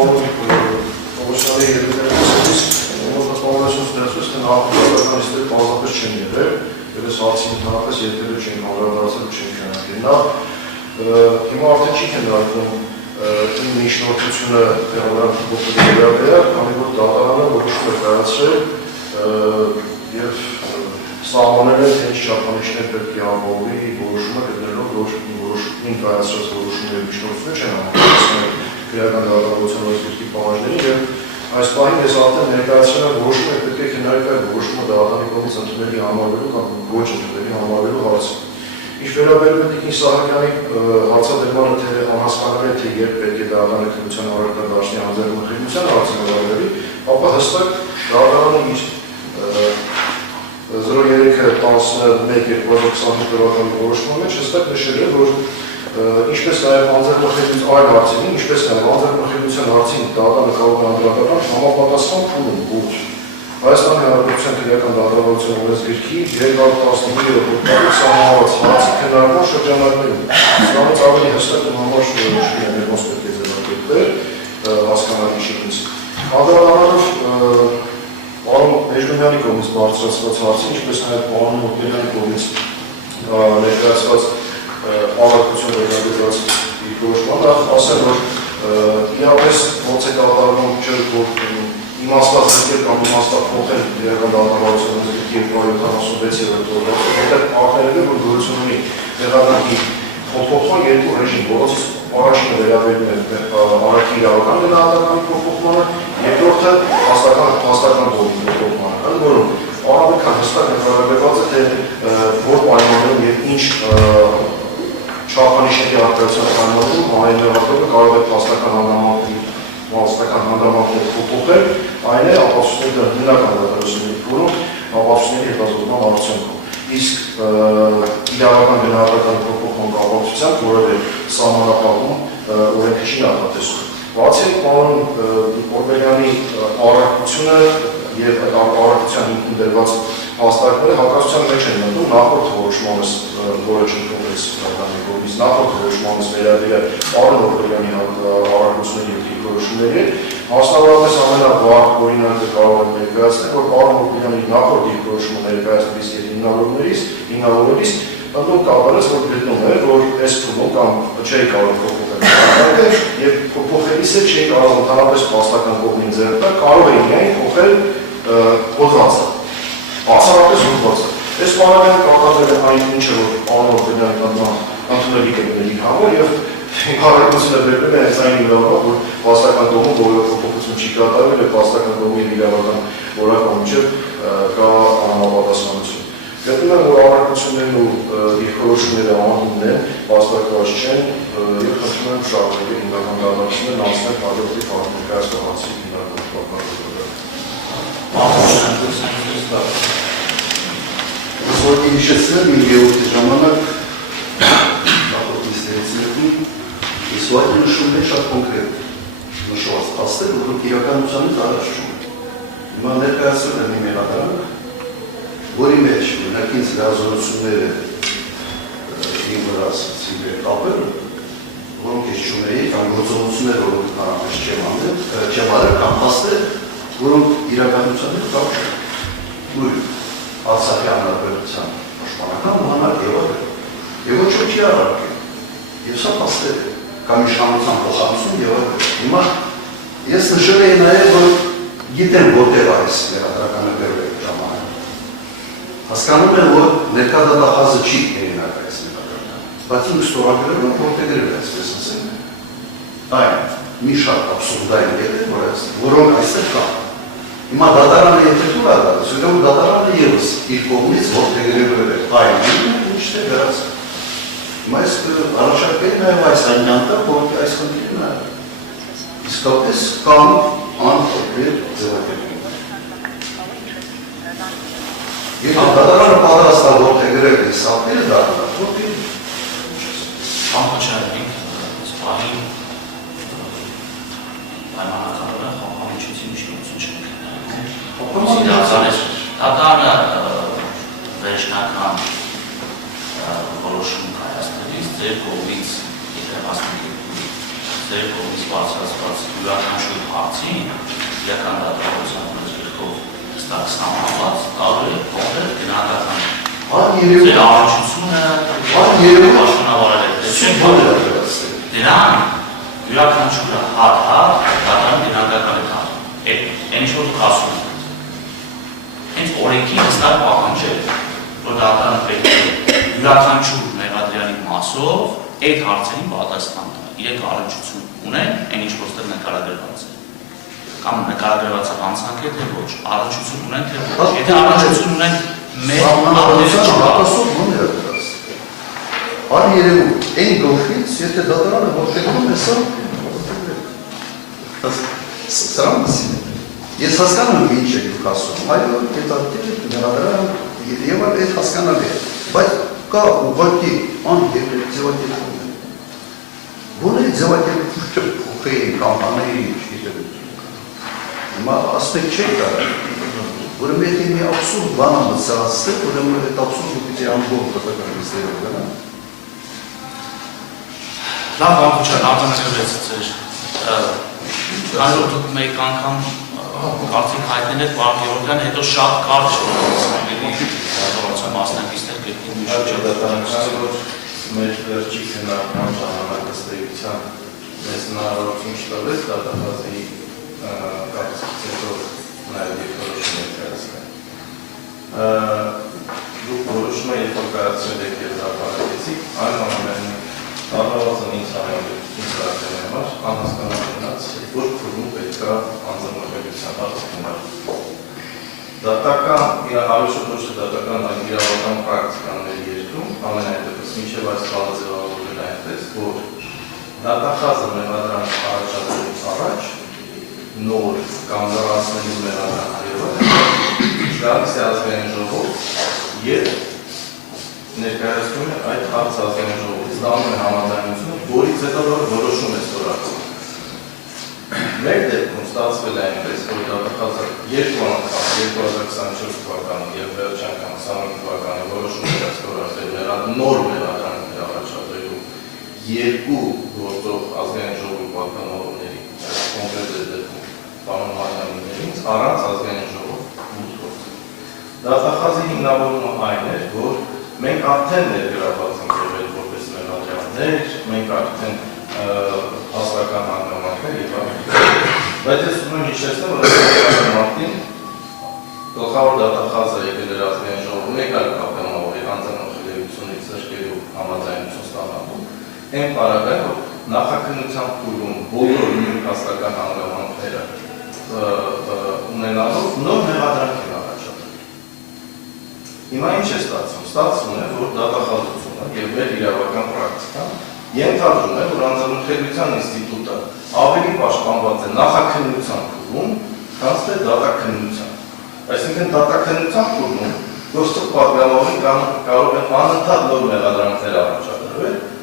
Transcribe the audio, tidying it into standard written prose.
պարոն Պողոսյանի հետևից մոտավորություն ստեղծվեց, թե նախորդականիստները պարզապես չեն եղել, եւ այս հարցի ընդհանրապես երբևէ չեն անդրադարձել ու չեն քննարկել։ Նա հիմա արդեն չի քննարկվում իմ միջնորդությունը տեղանքի փոփոխի վերաբերյալ, քանի որ դատարանը որոշում է կայացրել եւ սահմանել է թե ինչ չափանիշներ պետք է համովի որոշումը գտնելով, որ որոշումին կայացրած որոշումների միջնորդությունը չեն համապատասխանել քրեական դատարանության օրենսգրքի պահանջներին եւ այս պահին ես արդեն ներկայացրել եմ որոշումը պետք է քննարկել որոշումը դատարանի կողմից ընդունելի համարվելու կամ ոչ ընդունելի համարվելու հարցը։ Ինչ վերաբերում է Տիկին Սահակյանի հացադրմանը, թե անհասկանալի է, թե երբ պետք է դատարանը քննության առարկա դարձնի անձեռնմխելիության հարցը վերաբերի, ապա հստակ դատարանը իր 03-11-2025 թվականի որոշման մեջ հստակ նշել է, որ ինչպես նաև անձեռնմխելիության այլ հարցերին, ինչպես նաև անձեռնմխելիության հարցին դատարանը կարող է անդրադառնալ համապատասխան փուլում ուղղ Հայաստանի Հանրապետության քրեական դատարանության օրենսգրքի 215-րդ սահմանված հարցի քննարկման շրջանակներում։ Սրանից ավելի հստակ ու համար շնորհիվ են ոնց պետք է ձևակերպել հասկանալի չի ինձ։ Անդրադառնալով պարոն Էժմյանի կողմից բարձրացված հարցի, ինչպես նաև պարոն Մոկելյանի կողմից ներկայացված արտահայտություն վերաբերված իր որոշմանը, ասեմ, որ իրապես ոնց է կատարվում չէ, որ իմաստազրկել կամ իմաստափոխել քրեական դատարանության օրենսգրքի 276-րդ օրենսգրքի, որտեղ արտահայտել է, որ գոյություն ունի տեղանքի փոփոխման երկու ռեժիմ, որոնցից առաջինը վերաբերում է արարքի իրավական գնահատականի փոփոխմանը, երկրորդը հաստատական բողոքի փոփոխմանը, որում առավել հստակ նկարագրված է, թե որ պայմաններում եւ ինչ չափանիշների արտադրության պայմաններում հանրահավաքը կարող է հաստատական հանգամանքներ փոփոխել, այն է ապացույցների հիմնական դատարանությունների փորում ապացույցների հետազոտման արդյունքում։ Իսկ իրավական գնահատականի փոփոխման կապակցությամբ որևէ սահմանափակում օրենքը չի նախատեսում։ Բացի այդ, պարոն Օրբելյանի առարկությունը եւ այդ առարկության հիմքում դրված հաստատները հակասության մեջ են մտնում նախորդ որոշմանս, որը չընդունվեց դատարանի կողմից, նախորդ որոշմանս վերաբերյալ պարոն Օրբելյանի առարկությունների եւ դիրքորոշումների հետ, մասնավորապես ամենավաղ օրինակը կարող եմ ներկայացնել, որ պարոն Օրբելյանի նախորդ դիրքորոշումը ներկայացնելիս եւ հիմնավորելիս ընդդեմ կապարած, որ գտնում է, որ այս փուլում կամ չի կարող փոփոխել եւ փոփոխելիս է չի կարող ընդհանրապես փաստական կողմին ձեռնտալ, կարող է միայն փոխել հոդվածը, բացառապես հոդվածը։ Այս պարագայում կատարվել է այն ինչը, որ պարոն Օրբելյանի ընդունելի կլինի համար եւ հարաբերությունը բերվել է այս այն իրավունքով, որ փաստական կողմում որևէ փոփոխություն չի կատարվել եւ փաստական կողմի իրավական որակը միջև կա համապատասխանություն։ Գտնում եմ, որ առարկություններն ու դիրքորոշումները անհիմն են, վաստակված չեն եւ խնդրում եմ շարունակել հիմնական դատարանություններն անցնել հաջորդի ներկայացնող հարցի հիմնական Позвольте հիշեցնել իմ երրորդի ժամանակ նախորդ նիստերից իսուայթը նշում է շատ կոնկրետ նշված փաստեր, որոնք իրականությունից առաջ չունեն։ Հիմա ներկայացրել եմ իմ մեղադրանք, որի մեջ մենքին զգացողությունները իմ վրա կապել, որոնք ես չունեի, կամ գործողություններ, որոնք նարապես չեմ արել, կամ փաստեր, որոնք իրականությունից առաջ չունեն։ Արցախի հանրապետության պաշտպանական հանրակ եղել եւ ոչ ոքի առարկել եւ սա փաստեր է կամ իշխանության փոխանցում եղել հիմա ես նշել եի նաեւ որ գիտեմ որտեղ այս մեղադրականը վերել է ժամանակ հասկանում եմ որ ներկա դատախազը չի հեղինակ այս մեղադրականը բայց ինձ ստորագրել եմ որտեղ գրել այսպես ասեմ այն մի շատ աբսուրդային եղել որոնք այստեղ կան Հիմա դատարանը եթե դուր է դարձ, ուրեմն դատարանը ևս իր կողմից ողջերել է այն ինչ թե վերած։ Հիմա այս առաջարկել նաև այս այնյանտը, որոնք այս խնդիրն է։ Իսկապես կամ անփոփել ձևակերպում։ Եթե դատարանը պատրաստ է ողջերել է սապերը դառնա, որտեղ ամփոփչային սպային պայմանականորեն համաչեցի միջնություն չենք։ Դատարանը վերջնական որոշում կայացնելիս ձեր կողմից բարձրացված յուրաքանչյուր հարցին իրական դատավորության երկով հստակ սահմանված կարող է փոխել գնահատական ձեր առողջությունը պաշտոնավարել դրան յուրաքանչյուրը հատ դատարան գնահատական է տալու այն ինչ որ դուք ասում եք հենց օրենքի հստակ պահանջել որ դատարանը պետք է յուրաքանչյուր մեղադրյալի մասով այդ հարցերին պատասխան տա իրենք առողջություն ունեն այն ինչ որ ստեղ նկարագրված է կամ նկարագրված անցանք է թե ոչ առողջություն ունեն թե ոչ եթե առողջություն ունեն մեր հատասով ո՞ն է դրած ան երևում այն գլխից եթե դատարանը որտեղում է սա սրանց ես հասկանում եմ ինչ եք դուք ասում այո դետալներ դրան եւ այդ հասկանալի է բայց կա ուղղակի անհետաձևակերպում ո՞ն է ձևակերպումը փոխել կամ անել հիմա ասպեկ չէ կարա ուրեմն եթե մի աբսուրդ բան ամսացել ուրեմն այդ աբսուրդը պիտի ամբողջ դատականիստերով գնա լավ բանջան արտանետվեց ձեր կարող դուք մեկ անգամ կարծիք հայտնել եք Վարդան Գևորգյանը հետո շատ կարճ դատավորության մասնակիցներ գտնին մի շրջադատանքավոր մեր վերջի քննարկման ժամանակ ըստ էության մեզ հնարավորություն չտվեց դատախազի կապացկեցով նաև երկրորոշում եք կայացնել։ Դուք որոշումը երբ որ կայացրել եք և հրապարակեցիք, այնուամենայնիվ դատավորացն ինձ համար անհասկանալի մնաց, որ փուլում պետք է անձնმոռացության հարցը քննարկել։ Դատական իրավաշրջի դատական իրավական պրակտիկան մեր երկրում ամենայնտեղս մինչև այս բանը ձևավորվել այնպես, որ դատախազը մեղադրանք առաջադրելուց առաջ նոր կամ լրացնելու մեղադրանքները գալիս է ազգային ժողով և ներկայացնում է այդ հարց ազգային ժողովից դառնում է համաձայնությունը, որից հետո որոշում է ստորագրում։ Մեր դեպքում ստացվել է այնպես, որ դատախազը երկու անգամ 2024 թվականին և վերջ անգամ 25 թվականին որոշում է ստորագրել նոր մեղադրանքներ առաջադրելու երկու գործող ազգային ժողովի պատկանողների կոնկրետ դեպքում պարոն Մարիամիններից առանց ազգային ժողով մուտքով։ Դատախազի հիմնավորումը այն էր, որ մենք արդեն ներգրավված ենք եղել որպես մեղադրյալներ, մենք արդեն հաստական հանգամանքներ եւ այլն։ Բայց ես ուզում եմ հիշեցնել, որ մարտին գլխավոր դատախազը եկել էր ազգային ժողովում, եկալ կապանողի անձնախելիությունից զրկելու համաձայնություն ստանալու, այն պարագայում նախաքննության փուլում բոլոր նույն հաստական հանգամանքները ունենալով նոր մեղադրանք են առաջադրել։ Հիմա ինչ է ստացվում։ Ստացվում է, որ դատախազությունը եւ մեր իրավական պրակտիկան ենթադրում է, որ անձնախելիության ինստիտուտը ավելի պաշտպանված է նախաքննության փուլում, քան թե դատաքննության։ Այսինքն դատաքննության փուլում գործող պատգամավորին կարող են անընդհատ նոր մեղադրանքներ առաջադրել